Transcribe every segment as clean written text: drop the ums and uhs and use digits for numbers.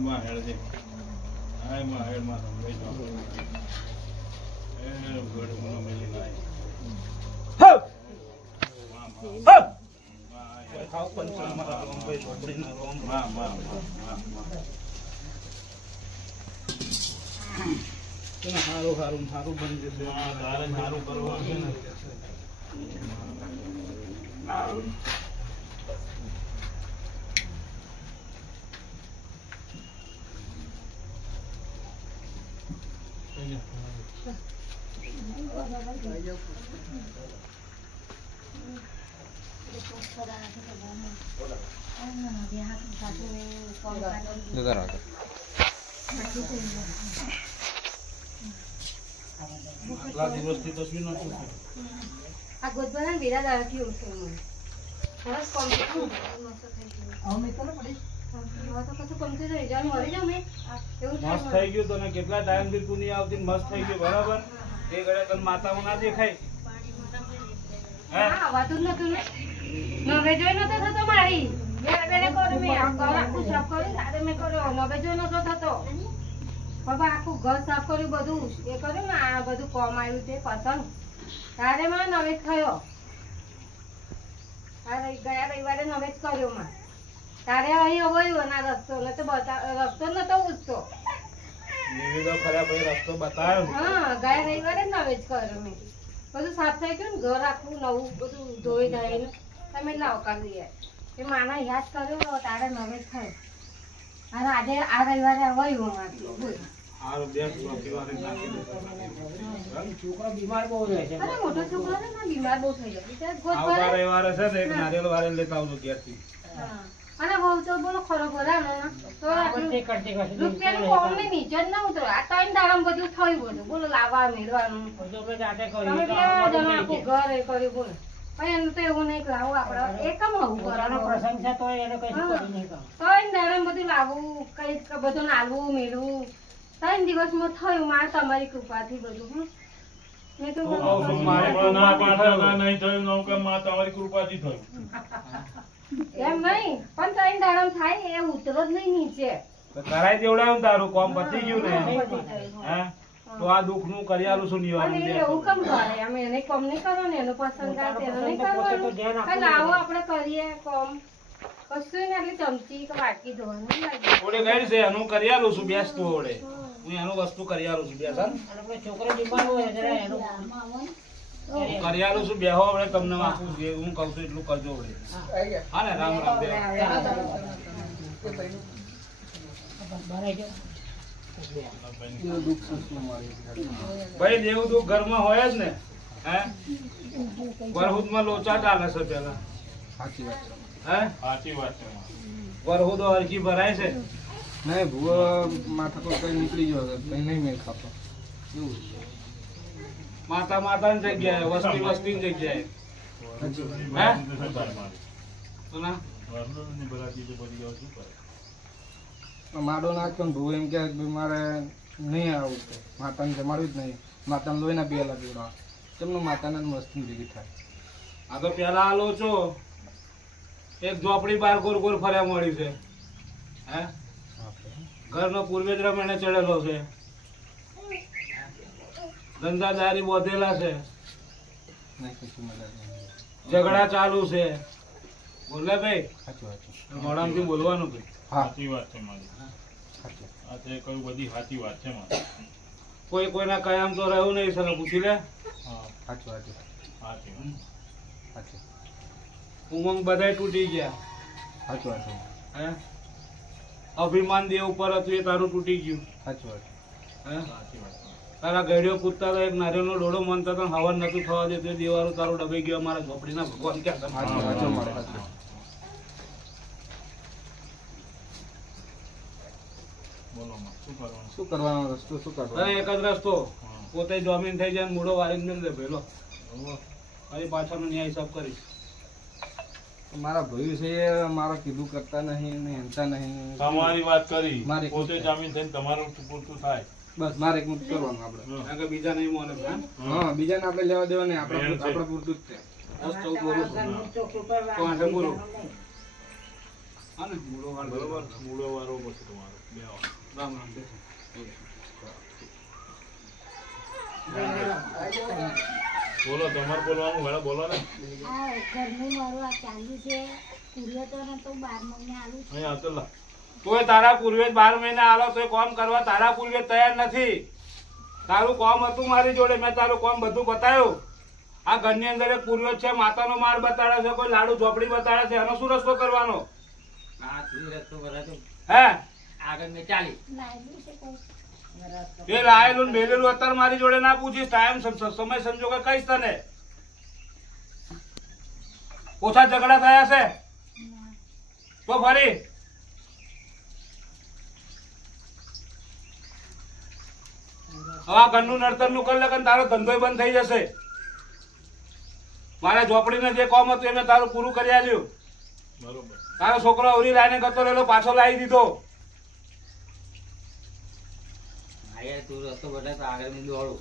માં હેડ દે આય માં હેડ માં લઈ જાઓ એ ગોડ મને મેલી લાય હો હો ખાવ પંચમ માં રોંબે છોડીને રોમ માં તને હારું બની જશે હા તારે હારું કરવાનું છે ને દિવસથી તસવીર નથી આ ગોદવાના બેરા દાળથી ઉઠે મને સરસ કોમ્પ્યુટર મસ્ત થઈ ગયું હવે તો પડે હવે તો કશું કોમ્પ્યુટર રહી જાવ મરી જાવ મેં એવું મસ્ત થઈ ગયું તને કેટલા ટાઈમ થી તું નહીં આવતી મસ્ત થઈ ગયું બરાબર એ ઘરે તને માતાઓ ના દેખાય હા વાતું નતું ને નવે જોઈ નતો થતો મારી બેને કરું મેં આખું સાફ કર્યું તારે મેં કર્યો નવે જોઈ નતો થતો બાબા આખું ઘર સાફ કર્યું બધું એ કર્યું ને આ બધું કોમ આવ્યું તે પસંદ તારે માં નવે થયો ગયા રવિવારે નવે જ કર્યો માં તારે અહીં અવાયું ના રસ્તો ને તો રસ્તો નતો ઉચતો ખરા ભાઈ રસ્તો બતાવ્યો હા ગયા રવિવારે નવે જ કર્યો મેં બધું સાફ થઈ ગયું ને ઘર આખું નવું બધું ધોઈ ધાઈને તમે લાવ કરી દઈએ એ માના યાદ કર્યો તારે નવે જ થયો અને આજે આ રવિવારે અવાયું બોલ છોકરા બીમાર બહુ રહે છે મોટો છોકરો છે ને બીમાર બહુ થઈ ગયો રવિવારે છે ને એક નારિયેળ વારે લેતા આવજો ઘેરથી અને બહુ તો બોલો ખરો બોલા તો રૂપિયાનું કોમ ને નીચે જ ના ઉતરો આ ત્રણ દાડમ બધું થયું બધું બોલો લાવવા મેળવાનું તમે આખું ઘર એ કર્યું બોલો પણ એનું તો એવું નહીં લાવું આપડે એ કમ આવું કરવાનું પ્રસંગ છે તો એને કઈ કરી ત્રણ દાડમ બધું લાવવું કઈ બધું નાલવું મેળવું 3 દિવસમાં થયું મારે તમારી કૃપાથી બધું મેં તો તમારી કૃપાથી થયું એમ નહીં પણ 3 દાડમ થાય એ ઉતરો જ નહીં નીચે કરાઈ દેવડાવ્યું તારું કામ પતી ગયું ને હે તો આ દુઃખ નું કરિયાલું શું નિવારણ દે એવું કેમ કરે અમે એને કોમ નહીં કરો ને એનું પસંદ કરે તેનું નહીં કરવાનું લાવો આપણે કરીએ કોમ કશું ને એટલે ચમચી કે વાટકી ધોવાનું ઓડે કઈ છે એનું કરિયાલું છું બેસતું ઓડે હું એનું વસ્તુ કરિયાલું છું બેસન છોકરો બીમાર હોય જરા એનું કરિયાલું છું બેહો આપણે તમને આપું જે હું કહું છું એટલું કરજો ઓડે હા ને રામ રામ દેવ ભાઈ દેવ દુઃખ ઘરમાં હોય જ ને હે વરહુદમાં લોચા ચાલે છે પેલા સાચી વાત છે હે સાચી વાત છે વરહુદો હરકી ભરાય છે નહીં ભૂવા માથા પર કઈ નીકળી ગયો કઈ નહીં મેં ખાતો માતાની જગ્યાએ વસ્તીની જગ્યાએ માડો નાખ્યો ને ભૂ એમ કે મારે નહીં આવું માતાને જમાડ્યું જ નહીં માતાને લોહીના બેલા પીવડાવ તેમનું માતાના વસ્તી ભેગી થાય આ તો પેલા આલો છો એક ઝોપડી બાર ગોર ગોર ફર્યા મળ્યું છે હે ઘરનો પૂર્વેજરા એને ચડેલો છે ધંધાદારી બોધેલા છે ઝઘડા ચાલુ છે બોલે ભાઈ મોડામથી બોલવાનું ભાઈ સાચી વાત છે મારી આ તે કયું બધી સાચી વાત છે મારી કોઈ કોઈના કયામ તો રહ્યું નહીં સર પૂછી લે સાચું સાચું સાચું સાચું ઉમંગ બધા તૂટી ગયા સાચું સાચું હે અભિમાન દેવ ઉપર હતું એ તારું તૂટી ગયું સાચું હે તારા ગઢિયો કૂદતા એક નારિયેળનો ડોડો માનતા તો હવન નતું થવા દેતું દેવારું તારું ડબાઈ ગયો મારા ઝોપડીના ભગવાન ક્યાં શું કરવાનો રસ્તો શું કરવાનો એક જ રસ્તો પોતે જમીન થઈ જાય મૂળો વાળી મેળ દે ભેલો મારી પાછળનો ન્યાય હિસાબ કરીશ મારા ભાઈ છે મારા કીધું કરતા નહીં ને હેંતા નહીં તમારી વાત કરી મારી પોતે જમીન થઈને તમારું પૂરતું થાય બસ મારે એક મુક્ત કરવાનું આપણે કારણ કે બીજા નહીં મોને હા બીજાને આપણે લેવા દેવા નહીં આપણે પૂરતું જ છે બોલું હા ને મૂળો વાળો બરોબર મૂળો વાળો પછી તમારો બે રામ રામ જય બોલો તમારે બોલવાનું ઘરે બોલો ને ઘરનું મારું આ ચાલુ છે પૂર્વ તો 12 મહિને આલું છે અહીંયા આવતો લા તોય તારા પૂર્વે 12 મહિના આલો તોય કામ કરવા તારા પૂર્વે તૈયાર નથી. તારું કામ હતું મારી જોડે, મેં તારું કામ બધું બતાવ્યું. આ ઘરની અંદર એક પૂર્વજ છે, માતાનો માળ બતાડે છે, કોઈ લાડુ ઝોપડી બતાડે છે, એનો શું રસ્તો કરવાનો? હે આગળ મેં ચાલી લાવ્યું છે કોઈ એ લાયેલું ને મેલેલું અત્યારે મારી જોડે ના પૂછીશ. ટાઈમ સમય સંજોગે કહીશ તને. ઓછા ઝઘડા થયા છે તો ફરી હવે આ ઘરનું નડતર નું કર લે, તારો ધંધો બંધ થઈ જશે. મારા ઝોપડીને જે કામ હતું એ મેં તારું પૂરું કરી આલ્યું. બરોબર તારો છોકરો અવરી લાઈને ગતો રહેલો, પાછો લાવી દીધો. તું રસ્તો બધા તો આગળ મેં દોડું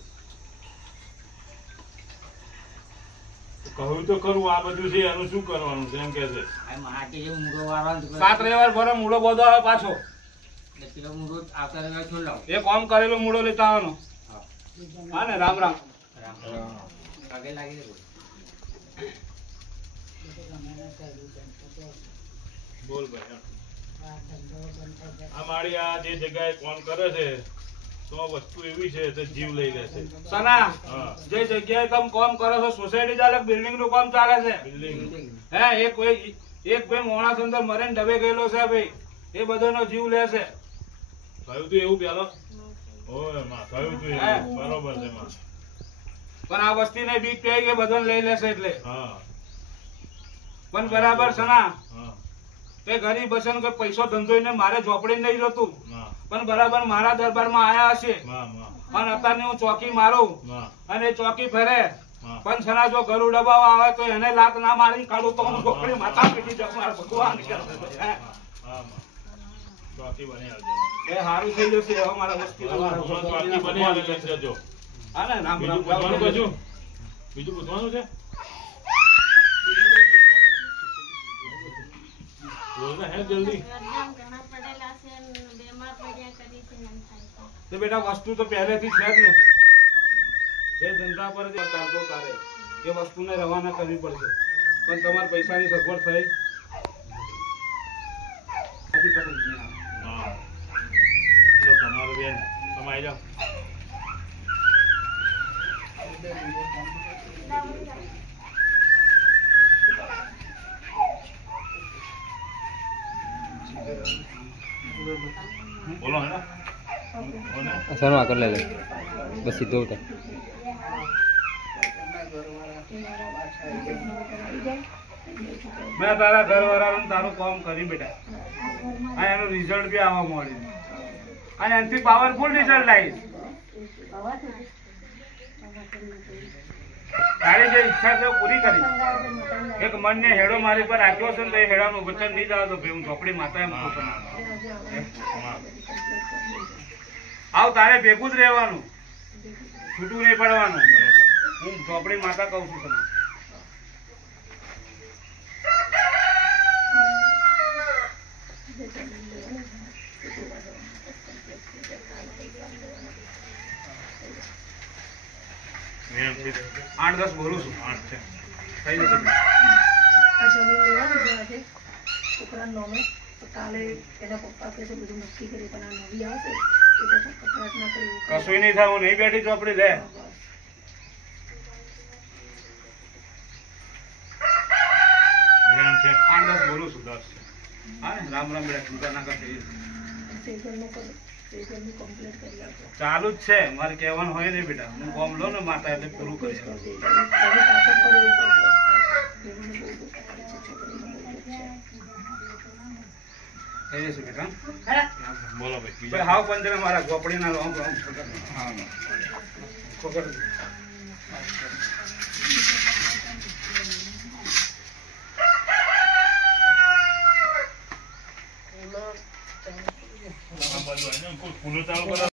કહ્યું તો ખરું આ બધું છે એનું શું કરવાનું છે એમ કે છે માટી જે મૂળો વાળવાનો 7 રવિવાર ભરે મૂળો બધો આવે પાછો. પેલો મૂળો આવતા રવિવાર છોડ લાવ એ કામ કરેલો મૂળો લેતા આવવાનો. હા ને રામ રામ. પગે લાગી દે બોલ ભાઈ આ મારી આ જે જગ્યાએ કોણ કરે છે તો વસ્તુ એવી છે તો જીવ લઈ લેશે. સના હા જે જગ્યાએ તમે કામ કરો છો સોસાયટી ચાલે, બિલ્ડિંગ નું કામ ચાલે છે. બિલ્ડિંગ હે એક ભાઈ માણસ અંદર મરીને ડબે ગયેલો છે ભાઈ, એ બધાનો જીવ લે છે. કહ્યું તું એવું પેલો ઓય માં કહ્યું તું એવું બરોબર છે માં પણ આ વસ્તીને બીક કહે કે બધાને લઈ લેશે એટલે. હા પણ બરાબર સના હા કે ગરીબ હશે ને કોઈ પૈસો ધંધો ને મારે ઝોપડી નહીં જોતું, માં પણ બરાબર મારા દરબારમાં આયા હશે. માં અને અત્યારે હું ચોકી મારું માં અને એ ચોકી ફરે, માં પણ સના જો ગરુ ડબાવા આવે તો એને લાત ના મારી કાઢું તો હું ઝોપડી માતા પીટી જમાર ભગવાન કરે. હા માં ચોકી બની આવજો એ સારું થઈ જશે હવે મારા વસ્તી ચોકી બની આવી જજો. હા ને રામ બીજું રામ પૂછવાનું કશું બીજું પૂછવાનું છે બોલ ને હે જલ્દી ઘણા પડેલા છે બીમાર પડ્યા કરી છે એમ થાય તો બેટા વસ્તુ તો પહેલેથી છે જ ને, જે ધંધા પર જે ચાલતો તારે એ વસ્તુને રવાના કરવી પડશે. પણ તમારે પૈસાની સગવડ થઈ હજી તક નહીં આવે. હા ચલો તમારું બેન તમે આવી જાઓ બોલો હે સર આગળ લે લે બસ સીધો ઉતાર. મેં તારા ઘરવાળાનું તારું કામ કર્યું બેટા, અને એનું રિઝલ્ટ બી આવવા મળ્યું, અને એનાથી પાવરફુલ રિઝલ્ટ આવીશ. તારી જે ઈચ્છા છે એ પૂરી કરી. એક મનને હેડો મારી પર રાખ્યો છે ને તો એ હેડાનું વચન નહીં જાવ તો ભાઈ હું ઝોપડી માતા એમ કહું છું. આવ તારે ભેગું જ રહેવાનું, છૂટું નહીં પડવાનું. હું ઝોપડી માતા કહું છું તમે. નિયમથી 8-10 બોલું છું. 8 છે થઈ જશે. આ જમીન લેવાની જવા છે છોકરાના નામે, તો કાલે એના પપ્પા કહે છે બધું નક્કી કરી, પણ આ નવી આવશે એ તો કકડાટ ના કરે એવું કરે. કશું નહીં થાય, હું નહીં બેઠી ઝોપડી લે. નિયમ છે 8-10 બોલું છું. 10 હા ને રામ રામ બેટા, ચિંતા ના કરતી. સેજલનું કરો, સેજલનું કમ્પ્લીટ કરી આપો. ચાલુ જ છે, મારે કહેવાનું હોય નહીં બેટા. હું કોમ લો ને માતા એટલે પૂરું કરી આપું. કરી દેજો. હવે પાછળ પડે એવું કરજો. બેનને બહુ દુઃખ કરે છે, છોકરીને બહુ દુઃખ છે. થઈ જશે બેટા. બોલો ભાઈ ભાઈ બીજા હાવ પંજરે મારા ઝોપડીના રોમ રોમ છોકરા. હા છોકરા આ બાજુ આવીને કોઈ ફૂલો ચાલુ કરો